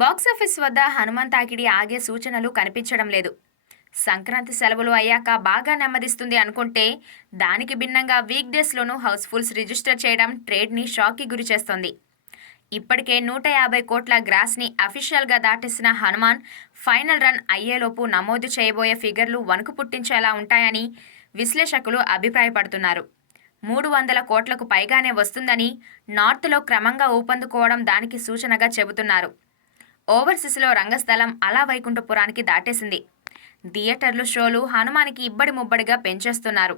Box office వద్ద హనుమాన్ తాకిడి ఆగే సూచనలు కనిపించడం లేదు. సంక్రాంతి సెలవులు అయ్యాక బాగా నెమ్మదిస్తుంది అనుకుంటే దానికి భిన్నంగా వీక్ డేస్లోనూ హౌస్ఫుల్స్ రిజిస్టర్ చేయడం ట్రేడ్ని షాక్కి గురి చేస్తోంది. ఇప్పటికే నూట యాభై కోట్ల గ్రాస్ని అఫీషియల్గా దాటేసిన హనుమాన్ ఫైనల్ రన్ అయ్యేలోపు నమోదు చేయబోయే ఫిగర్లు వణుకు పుట్టించేలా ఉంటాయని విశ్లేషకులు అభిప్రాయపడుతున్నారు. మూడు వందల కోట్లకు పైగానే వస్తుందని నార్త్లో క్రమంగా ఊపందుకోవడం దానికి సూచనగా చెబుతున్నారు. ఓవర్సీస్లో రంగస్థలం అలా వైకుంఠపురానికి దాటేసింది. థియేటర్లు షోలు హనుమానికి ఇబ్బడి ముబ్బడిగా పెంచేస్తున్నారు.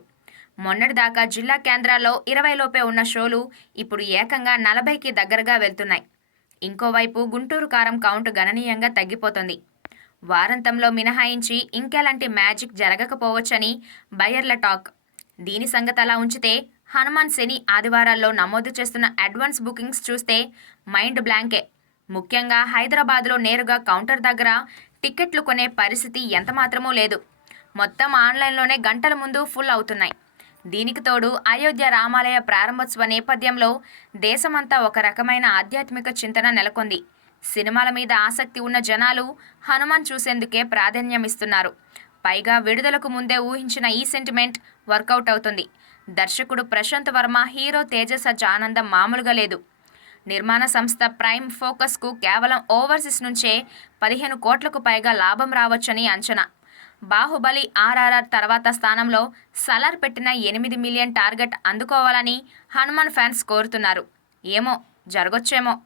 మొన్నటిదాకా జిల్లా కేంద్రాల్లో ఇరవై లోపే ఉన్న షోలు ఇప్పుడు ఏకంగా నలభైకి దగ్గరగా వెళ్తున్నాయి. ఇంకోవైపు గుంటూరు కారం కౌంట్ గణనీయంగా తగ్గిపోతుంది. వారాంతంలో మినహాయించి ఇంకెలాంటి మ్యాజిక్ జరగకపోవచ్చని బయర్ల టాక్. దీని సంగతి అలా ఉంచితే హనుమాన్ శని ఆదివారాల్లో నమోదు చేస్తున్న అడ్వాన్స్ బుకింగ్స్ చూస్తే మైండ్ బ్లాంకే. ముఖ్యంగా హైదరాబాద్లో నేరుగా కౌంటర్ దగ్గర టిక్కెట్లు కొనే పరిస్థితి ఎంతమాత్రమూ లేదు. మొత్తం ఆన్లైన్లోనే గంటల ముందు ఫుల్ అవుతున్నాయి. దీనికి తోడు అయోధ్య రామాలయ ప్రారంభోత్సవ నేపథ్యంలో దేశమంతా ఒక రకమైన ఆధ్యాత్మిక చింతన నెలకొంది. సినిమాల మీద ఆసక్తి ఉన్న జనాలు హనుమాన్ చూసేందుకే ప్రాధాన్యమిస్తున్నారు పైగా విడుదలకు ముందే ఊహించిన ఈ సెంటిమెంట్ వర్కౌట్ అవుతుంది. దర్శకుడు ప్రశాంత్ వర్మ హీరో తేజస్ ఆనందం మామూలుగా లేదు. నిర్మాణ సంస్థ ప్రైమ్ ఫోకస్కు కేవలం ఓవర్సీస్ నుంచే పదిహేను కోట్లకు పైగా లాభం రావచ్చని అంచనా. బాహుబలి ఆర్ఆర్ఆర్ తర్వాత స్థానంలో సలార్ పెట్టిన ఎనిమిది మిలియన్ టార్గెట్ అందుకోవాలని హనుమాన్ ఫ్యాన్స్ కోరుతున్నారు. ఏమో జరగొచ్చేమో.